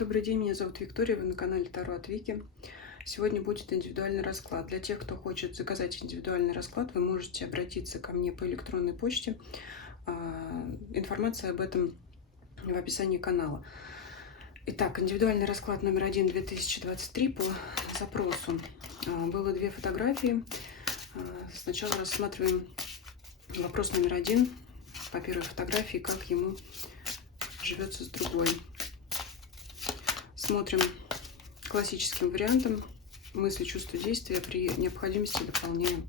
Добрый день, меня зовут Виктория, вы на канале Таро от Вики. Сегодня будет индивидуальный расклад. Для тех, кто хочет заказать индивидуальный расклад, вы можете обратиться ко мне по электронной почте. Информация об этом в описании канала. Итак, индивидуальный расклад номер 1 2023 по запросу. Было две фотографии. Сначала рассматриваем вопрос номер 1 по первой фотографии, как ему живется с другой. Смотрим классическим вариантом. Мысли, чувства, действия. При необходимости дополняем.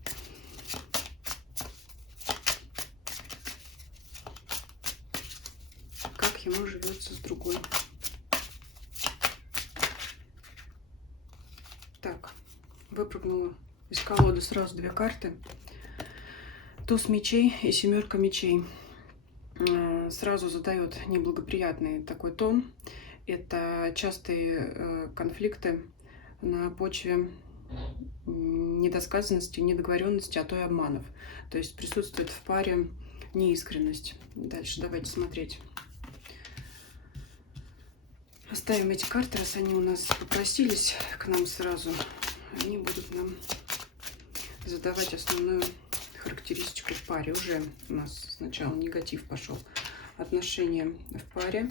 Как ему живется с другой. Так, выпрыгнула из колоды сразу две карты. Туз мечей и семерка мечей. Сразу задает неблагоприятный такой тон. Это частые конфликты на почве недосказанности, недоговоренности, а то и обманов. То есть присутствует в паре неискренность. Дальше давайте смотреть. Оставим эти карты, раз они у нас попросились к нам сразу. Они будут нам задавать основную характеристику в паре. Уже у нас сначала негатив пошел. Отношения в паре.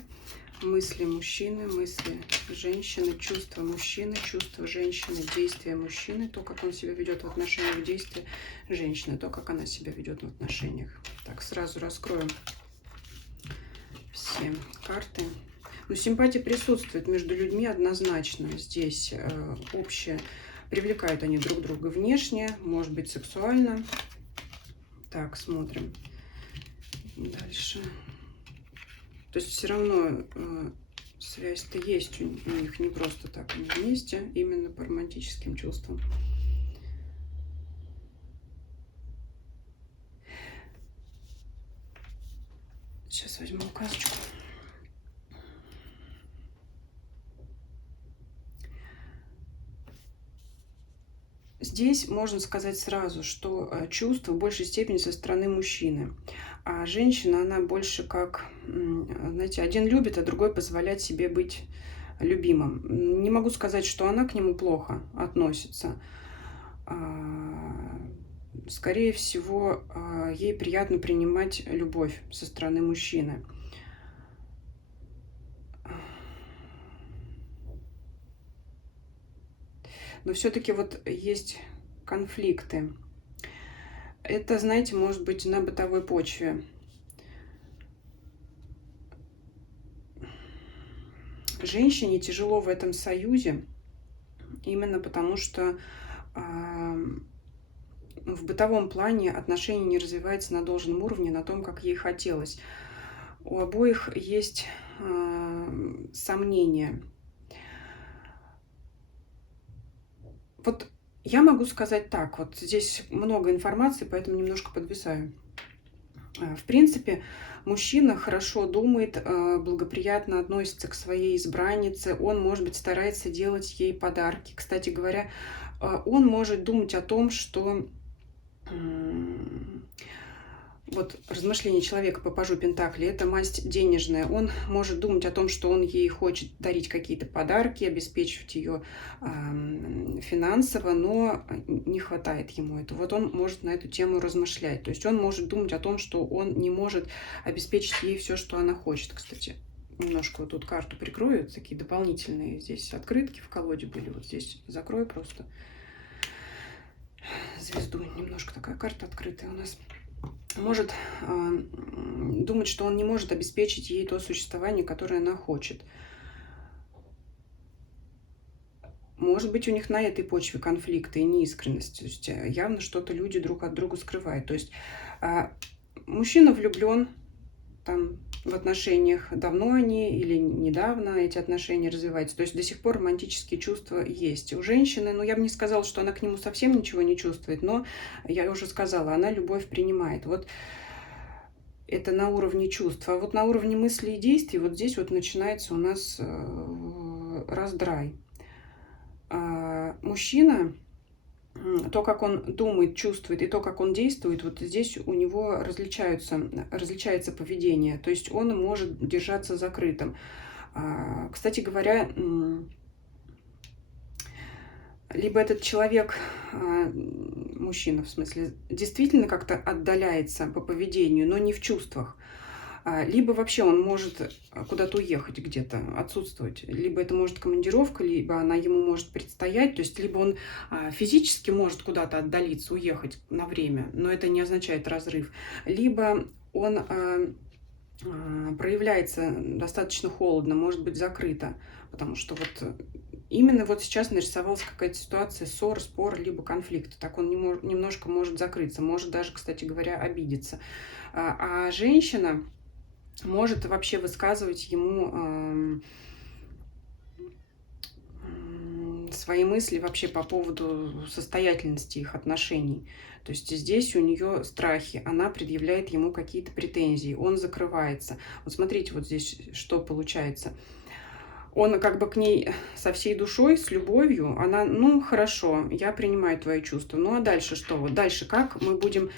Мысли мужчины, мысли женщины, чувства мужчины, чувства женщины, действия мужчины, то, как он себя ведет в отношениях, действия женщины, то, как она себя ведет в отношениях. Так, сразу раскроем все карты. Но симпатия присутствует между людьми однозначно. Здесь общее. Привлекают они друг друга внешне, может быть, сексуально. Так, смотрим. Дальше. То есть все равно связь-то есть у них, не просто так они вместе, именно по романтическим чувствам. Сейчас возьму указочку. Здесь можно сказать сразу, что чувство в большей степени со стороны мужчины. А женщина, она больше как, знаете, один любит, а другой позволяет себе быть любимым. Не могу сказать, что она к нему плохо относится. Скорее всего, ей приятно принимать любовь со стороны мужчины. Но все-таки вот есть конфликты. Это, знаете, может быть на бытовой почве. Женщине тяжело в этом союзе, именно потому что в бытовом плане отношения не развиваются на должном уровне, на том, как ей хотелось. У обоих есть сомнения. Вот я могу сказать так, вот здесь много информации, поэтому немножко подвисаю. В принципе, мужчина хорошо думает, благоприятно относится к своей избраннице, он, может быть, старается делать ей подарки. Кстати говоря, он может думать о том, что вот размышление человека по пажу Пентаклей — это масть денежная. Он может думать о том, что он ей хочет дарить какие-то подарки, обеспечивать ее финансово, но не хватает ему этого. Вот он может на эту тему размышлять. То есть он может думать о том, что он не может обеспечить ей все, что она хочет. Кстати, немножко вот тут карту прикрою. Такие дополнительные здесь открытки в колоде были. Вот здесь закрою просто звезду. Немножко такая карта открытая у нас. Может думать, что он не может обеспечить ей то существование, которое она хочет. Может быть, у них на этой почве конфликты и неискренность. То есть явно что-то люди друг от друга скрывают. То есть мужчина влюблен там в отношениях, давно они или недавно эти отношения развиваются. То есть до сих пор романтические чувства есть. У женщины, ну я бы не сказала, что она к нему совсем ничего не чувствует, но я уже сказала, она любовь принимает. Вот это на уровне чувств. А вот на уровне мыслей и действий вот здесь вот начинается у нас раздрай. Мужчина, то, как он думает, чувствует, и то, как он действует, вот здесь у него различается поведение. То есть он может держаться закрытым. Кстати говоря, либо этот человек, мужчина в смысле, действительно как-то отдаляется по поведению, но не в чувствах. Либо вообще он может куда-то уехать где-то, отсутствовать. Либо это может командировка, либо она ему может предстоять. То есть либо он физически может куда-то отдалиться, уехать на время, но это не означает разрыв. Либо он проявляется достаточно холодно, может быть закрыто. Потому что вот именно вот сейчас нарисовалась какая-то ситуация, ссор, спор, либо конфликт. Так он немножко может закрыться, может даже, кстати говоря, обидеться. А женщина может вообще высказывать ему свои мысли вообще по поводу состоятельности их отношений. То есть здесь у нее страхи, она предъявляет ему какие-то претензии, он закрывается. Вот смотрите, вот здесь что получается. Он как бы к ней со всей душой, с любовью, она, ну, хорошо, я принимаю твои чувства. Ну, а дальше что? Вот дальше как мы будем,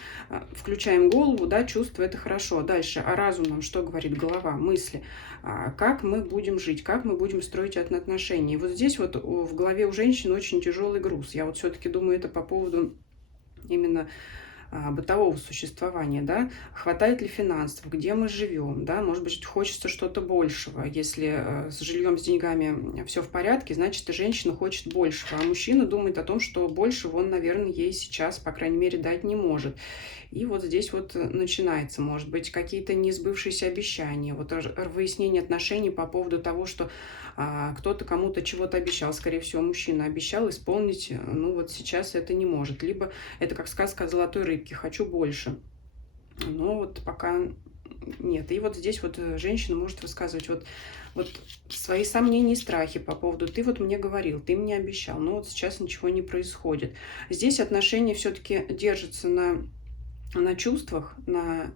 включаем голову, да, чувства, это хорошо. А дальше, а разум нам что говорит? Голова, мысли. Как мы будем жить, как мы будем строить отношения. И вот здесь вот в голове у женщины очень тяжелый груз. Я вот все-таки думаю, это по поводу именно бытового существования, да, хватает ли финансов, где мы живем, да, может быть, хочется что-то большего. Если с жильем, с деньгами все в порядке, значит, и женщина хочет большего, а мужчина думает о том, что большего он, наверное, ей сейчас, по крайней мере, дать не может. И вот здесь вот начинается, может быть, какие-то несбывшиеся обещания, вот выяснение отношений по поводу того, что кто-то кому-то чего-то обещал, скорее всего, мужчина обещал исполнить, ну вот сейчас это не может. Либо это как сказка о золотой рыбке, хочу больше. Но вот пока нет. И вот здесь вот женщина может высказывать вот свои сомнения и страхи по поводу «ты вот мне говорил, ты мне обещал, но вот сейчас ничего не происходит». Здесь отношения все-таки держатся на чувствах, на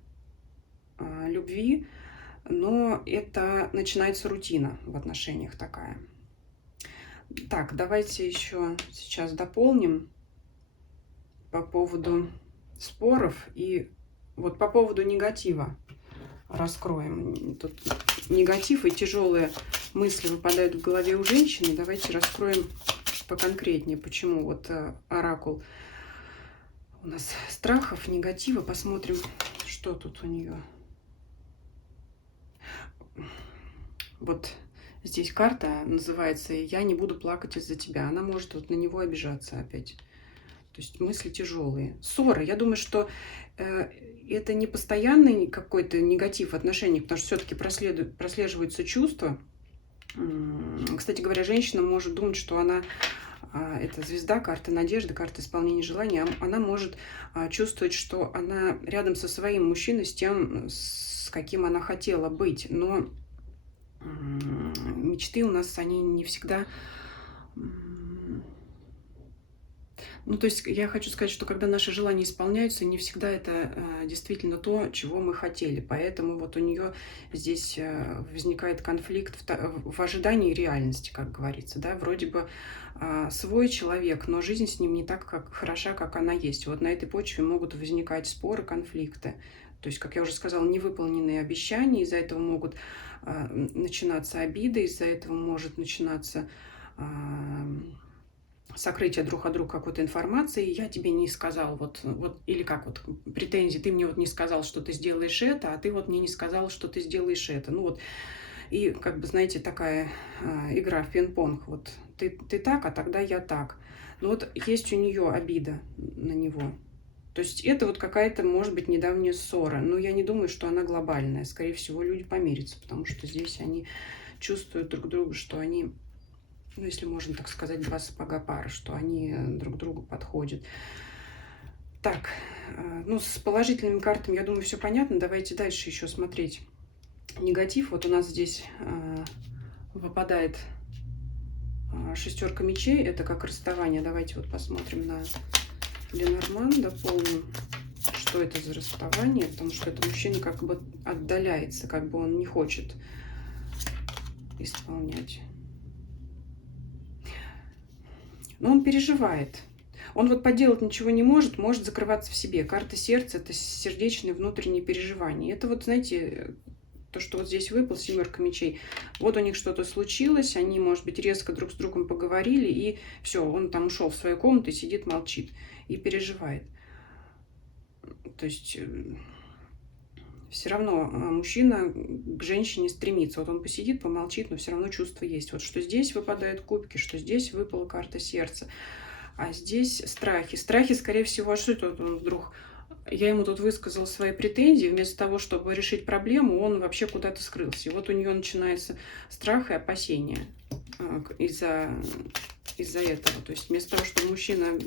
любви, но это начинается рутина в отношениях такая. Так, давайте еще сейчас дополним по поводу споров и вот по поводу негатива раскроем. Тут негатив и тяжелые мысли выпадают в голове у женщины. Давайте раскроем поконкретнее, почему вот оракул у нас страхов, негатива. Посмотрим, что тут у нее. Вот здесь карта называется «Я не буду плакать из-за тебя». Она может вот на него обижаться опять. То есть мысли тяжелые. Ссоры. Я думаю, что это не постоянный какой-то негатив в отношениях, потому что все-таки прослеживаются чувства. Кстати говоря, женщина может думать, что она, это звезда, карта надежды, карта исполнения желаний, она может чувствовать, что она рядом со своим мужчиной, с тем, с каким она хотела быть. Но мечты у нас, они не всегда... Ну, то есть я хочу сказать, что когда наши желания исполняются, не всегда это действительно то, чего мы хотели. Поэтому вот у нее здесь возникает конфликт в ожидании реальности, как говорится. Да? Вроде бы свой человек, но жизнь с ним не так хороша, как она есть. Вот на этой почве могут возникать споры, конфликты. То есть, как я уже сказала, невыполненные обещания, из-за этого могут начинаться обиды, из-за этого может начинаться сокрытие друг от друга какой-то информации, я тебе не сказал, вот, или как вот претензии, ты мне вот не сказал, что ты сделаешь это, а ты вот мне не сказал, что ты сделаешь это. Ну вот, и как бы, знаете, такая игра в пинг-понг, вот ты так, а тогда я так. Ну вот есть у нее обида на него. То есть это вот какая-то, может быть, недавняя ссора. Но я не думаю, что она глобальная. Скорее всего, люди помирятся, потому что здесь они чувствуют друг друга, что они, ну, если можно так сказать, два сапога пара, что они друг другу подходят. Так, ну, с положительными картами, я думаю, все понятно. Давайте дальше еще смотреть негатив. Вот у нас здесь выпадает шестерка мечей. Это как расставание. Давайте вот посмотрим на Ленорман, дополним, что это за расставание, потому что этот мужчина как бы отдаляется, как бы он не хочет исполнять. Но он переживает. Он вот поделать ничего не может, может закрываться в себе. Карта сердца – это сердечные внутренние переживания. Это вот, знаете, то, что вот здесь выпал 7 мечей. Вот у них что-то случилось, они, может быть, резко друг с другом поговорили, и все, он там ушел в свою комнату и сидит, молчит и переживает. То есть все равно мужчина к женщине стремится. Вот он посидит, помолчит, но все равно чувство есть. Вот что здесь выпадают кубки, что здесь выпала карта сердца. А здесь страхи. Страхи, скорее всего, а что это он вдруг... Я ему тут высказала свои претензии, вместо того, чтобы решить проблему, он вообще куда-то скрылся. И вот у нее начинается страх и опасение из-за этого. То есть вместо того, чтобы мужчина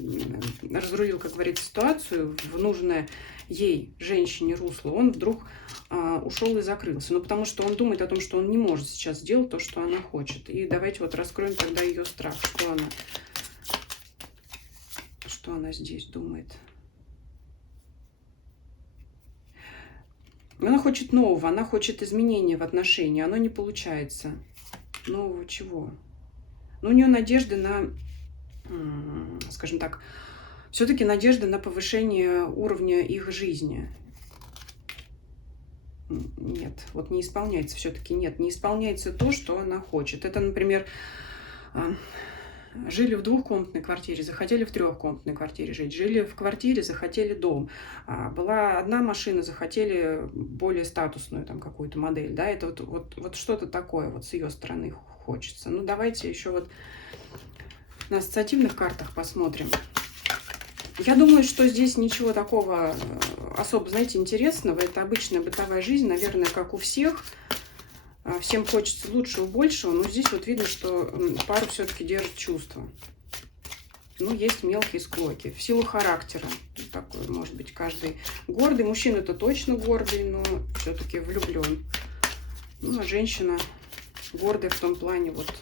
разрулил, как говорится, ситуацию в нужное ей, женщине, русло, он вдруг ушел и закрылся. Ну, потому что он думает о том, что он не может сейчас сделать то, что она хочет. И давайте вот раскроем тогда ее страх. Что она здесь думает? Она хочет нового, она хочет изменения в отношении. Оно не получается. Нового чего? Но у нее надежды на, скажем так, все-таки надежда на повышение уровня их жизни. Нет, вот не исполняется все-таки, нет, не исполняется то, что она хочет. Это, например, жили в двухкомнатной квартире, захотели в трехкомнатной квартире жить. Жили в квартире, захотели дом. Была одна машина, захотели более статусную там какую-то модель. Да, это вот что-то такое вот с ее стороны хочется. Ну, давайте еще вот на ассоциативных картах посмотрим. Я думаю, что здесь ничего такого особо, знаете, интересного. Это обычная бытовая жизнь, наверное, как у всех. Всем хочется лучшего, большего, но здесь вот видно, что пару все-таки держит чувства. Ну, есть мелкие склоки. В силу характера. Такой, может быть, каждый гордый. Мужчина-то точно гордый, но все-таки влюблен. Ну, а женщина гордая в том плане, вот,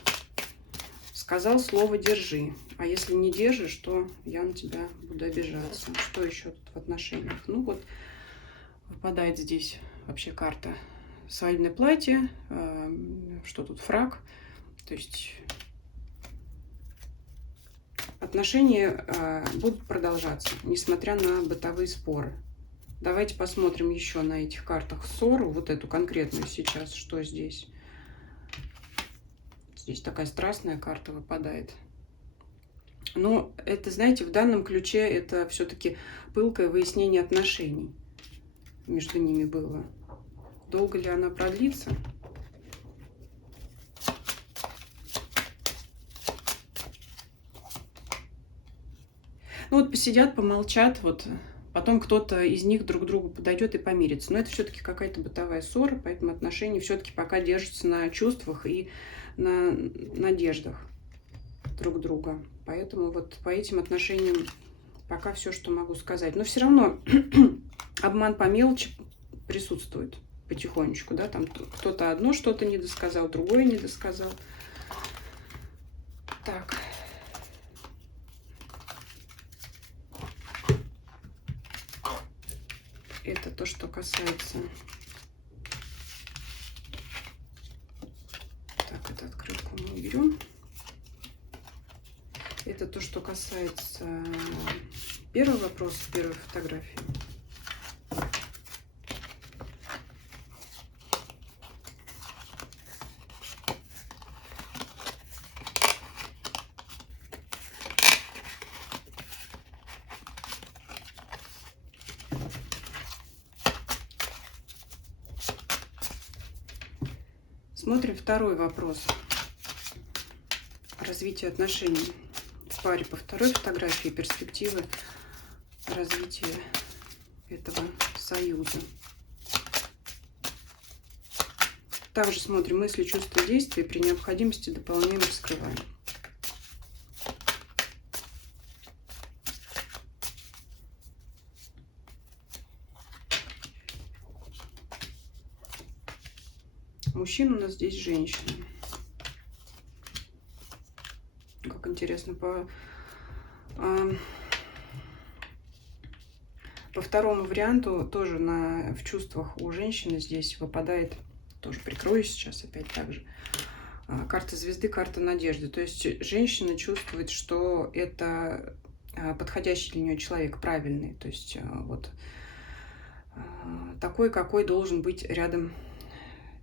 сказал слово «держи». А если не держишь, то я на тебя буду обижаться. Что еще тут в отношениях? Ну, вот, выпадает здесь вообще карта. Свадебное платье, что тут, фрак. То есть отношения будут продолжаться, несмотря на бытовые споры. Давайте посмотрим еще на этих картах ссору, вот эту конкретную сейчас, что здесь. Здесь такая страстная карта выпадает. Но это, знаете, в данном ключе это все-таки пылкое выяснение отношений между ними было. Долго ли она продлится? Ну вот посидят, помолчат, вот потом кто-то из них друг к другу подойдет и помирится. Но это все-таки какая-то бытовая ссора, поэтому отношения все-таки пока держатся на чувствах и на надеждах друг друга. Поэтому вот по этим отношениям пока все, что могу сказать. Но все равно обман по мелочи присутствует потихонечку, да, там кто-то одно что-то не досказал, другое не досказал. Так. Это то, что касается... Так, это открытку мы уберем. Это то, что касается первого вопроса, первой фотографии. Смотрим второй вопрос. Развитие отношений в паре по второй фотографии, перспективы развития этого союза. Также смотрим мысли, чувства, действия. При необходимости дополняем, раскрываем. Мужчина у нас здесь женщина. Как интересно, по второму варианту тоже в чувствах у женщины здесь выпадает, тоже прикрою сейчас опять так же, карта звезды, карта надежды. То есть женщина чувствует, что это подходящий для нее человек, правильный. То есть вот такой, какой должен быть рядом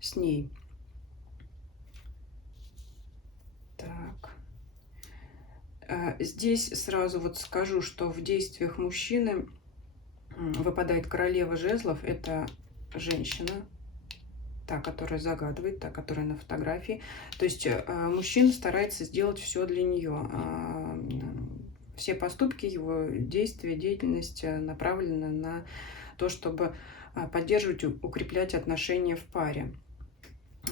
с ней. Так. Здесь сразу вот скажу, что в действиях мужчины выпадает королева жезлов. Это женщина, та, которая загадывает, та, которая на фотографии. То есть мужчина старается сделать все для нее. Все поступки, его действия, деятельность направлены на то, чтобы поддерживать, укреплять отношения в паре.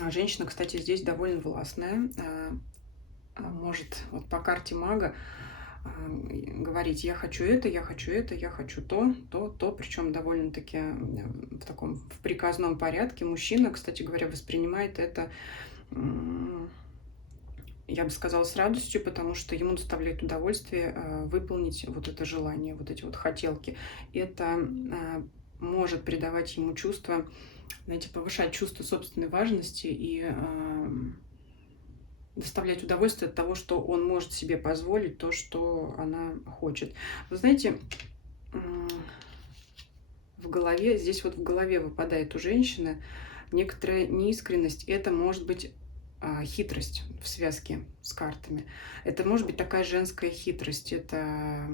Женщина, кстати, здесь довольно властная. Может вот по карте мага говорить: я хочу это, я хочу это, я хочу то, причем довольно-таки в таком в приказном порядке. Мужчина, кстати говоря, воспринимает это, я бы сказала, с радостью, потому что ему доставляет удовольствие выполнить вот это желание, вот эти вот хотелки. Это может придавать ему чувство, знаете, повышать чувство собственной важности и доставлять удовольствие от того, что он может себе позволить то, что она хочет. Вы знаете, в голове, здесь вот в голове выпадает у женщины некоторая неискренность. Это может быть хитрость в связке с картами. Это может быть такая женская хитрость. Это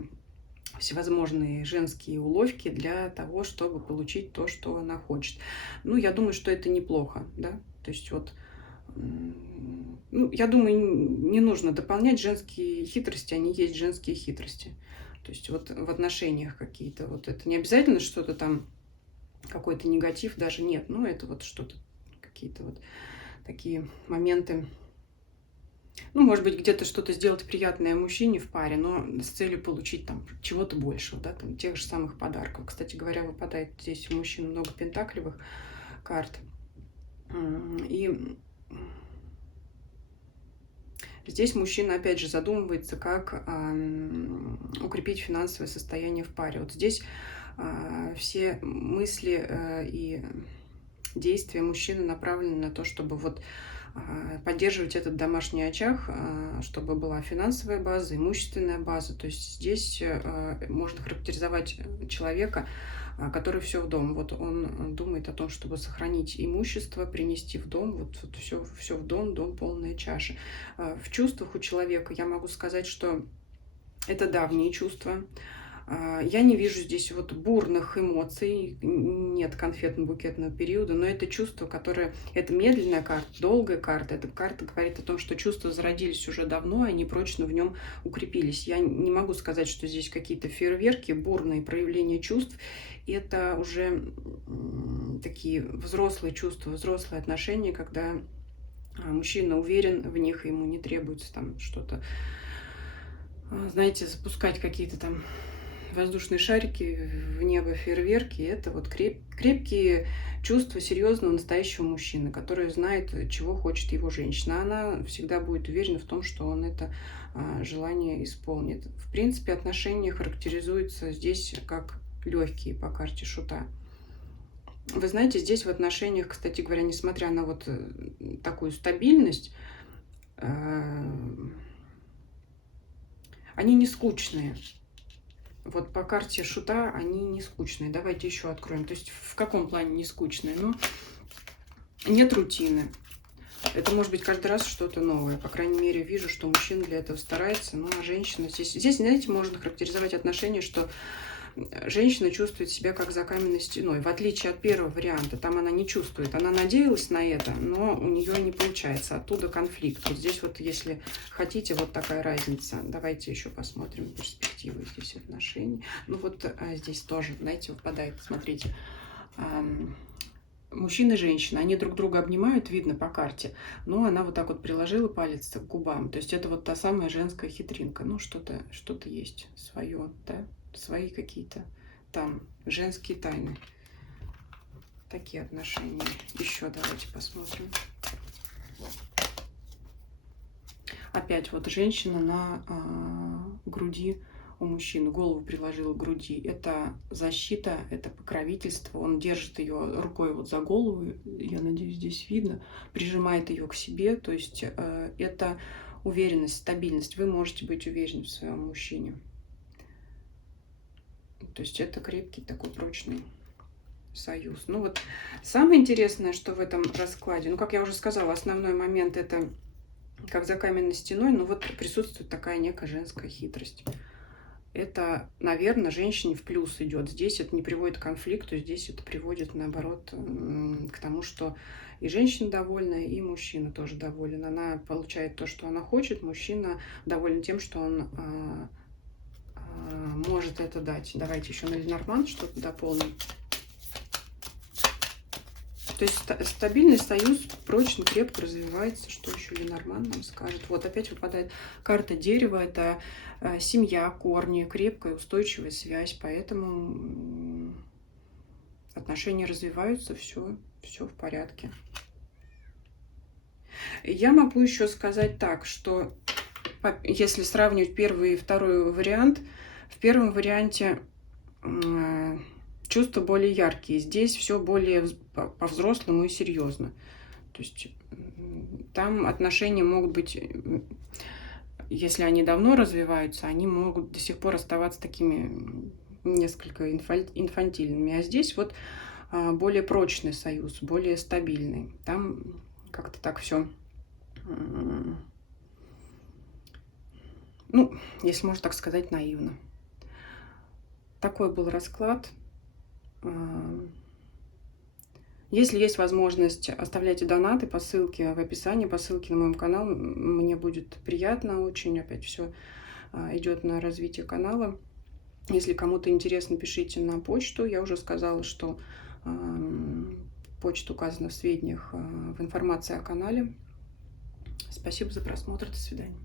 всевозможные женские уловки для того, чтобы получить то, что она хочет. Ну, я думаю, что это неплохо, да. То есть вот, ну, я думаю, не нужно дополнять женские хитрости, они есть женские хитрости. То есть вот в отношениях какие-то, вот это не обязательно что-то там, какой-то негатив даже нет, ну, это вот что-то, какие-то вот такие моменты. Ну, может быть, где-то что-то сделать приятное мужчине в паре, но с целью получить там чего-то большего, да, там тех же самых подарков. Кстати говоря, выпадает здесь у мужчин много пентаклевых карт. И здесь мужчина, опять же, задумывается, как укрепить финансовое состояние в паре. Вот здесь все мысли и действия мужчины направлены на то, чтобы вот поддерживать этот домашний очаг, чтобы была финансовая база, имущественная база. То есть здесь можно характеризовать человека, который все в дом. Вот он думает о том, чтобы сохранить имущество, принести в дом, вот все в дом, дом полная чаша. В чувствах у человека я могу сказать, что это давние чувства. Я не вижу здесь вот бурных эмоций, нет конфетно-букетного периода, но это чувство, которое... Это медленная карта, долгая карта. Эта карта говорит о том, что чувства зародились уже давно, и они прочно в нем укрепились. Я не могу сказать, что здесь какие-то фейерверки, бурные проявления чувств. Это уже такие взрослые чувства, взрослые отношения, когда мужчина уверен в них, ему не требуется там что-то, знаете, запускать какие-то там воздушные шарики в небо, фейерверки. Это вот крепкие чувства серьезного настоящего мужчины, который знает, чего хочет его женщина. Она всегда будет уверена в том, что он это желание исполнит. В принципе, отношения характеризуются здесь как легкие по карте Шута. Вы знаете, здесь в отношениях, кстати говоря, несмотря на вот такую стабильность, они не скучные. Вот по карте Шута они не скучные. Давайте еще откроем. То есть в каком плане не скучные? Ну, нет рутины. Это может быть каждый раз что-то новое. По крайней мере, вижу, что мужчина для этого старается. Ну, а женщина... Здесь, знаете, можно характеризовать отношения, что женщина чувствует себя как за каменной стеной. В отличие от первого варианта, там она не чувствует. Она надеялась на это, но у нее не получается. Оттуда конфликт. Вот здесь вот, если хотите, вот такая разница. Давайте еще посмотрим перспективы здесь отношений. Ну вот здесь тоже, знаете, выпадает, смотрите. Мужчина и женщина, они друг друга обнимают, видно по карте, но она вот так вот приложила палец к губам. То есть это вот та самая женская хитринка. Ну, что-то есть свое, да? Свои какие-то там женские тайны. Такие отношения. Еще давайте посмотрим. Опять вот женщина на груди у мужчины, голову приложила к груди. Это защита, это покровительство. Он держит ее рукой вот за голову, я надеюсь, здесь видно, прижимает ее к себе. То есть это уверенность, стабильность. Вы можете быть уверены в своем мужчине. То есть это крепкий, такой прочный союз. Ну вот самое интересное, что в этом раскладе, ну, как я уже сказала, основной момент это как за каменной стеной, но вот присутствует такая некая женская хитрость. Это, наверное, женщине в плюс идет. Здесь это не приводит к конфликту, здесь это приводит, наоборот, к тому, что и женщина довольна, и мужчина тоже доволен. Она получает то, что она хочет, мужчина доволен тем, что он может это дать. Давайте еще на Ленорман что-то дополним. То есть стабильный союз прочно, крепко развивается. Что еще Ленорман нам скажет? Вот опять выпадает карта дерева. Это семья, корни, крепкая, устойчивая связь. Поэтому отношения развиваются, все в порядке. Я могу еще сказать так, что если сравнивать первый и второй вариант, в первом варианте чувства более яркие. Здесь все более по-взрослому и серьезно. То есть там отношения могут быть, если они давно развиваются, они могут до сих пор оставаться такими несколько инфантильными. А здесь вот более прочный союз, более стабильный. Там как-то так все, ну, если можно так сказать, наивно. Такой был расклад. Если есть возможность, оставляйте донаты по ссылке в описании, по ссылке на мой канал. Мне будет приятно очень. Опять все идет на развитие канала. Если кому-то интересно, пишите на почту. Я уже сказала, что почта указана в сведениях, в информации о канале. Спасибо за просмотр. До свидания.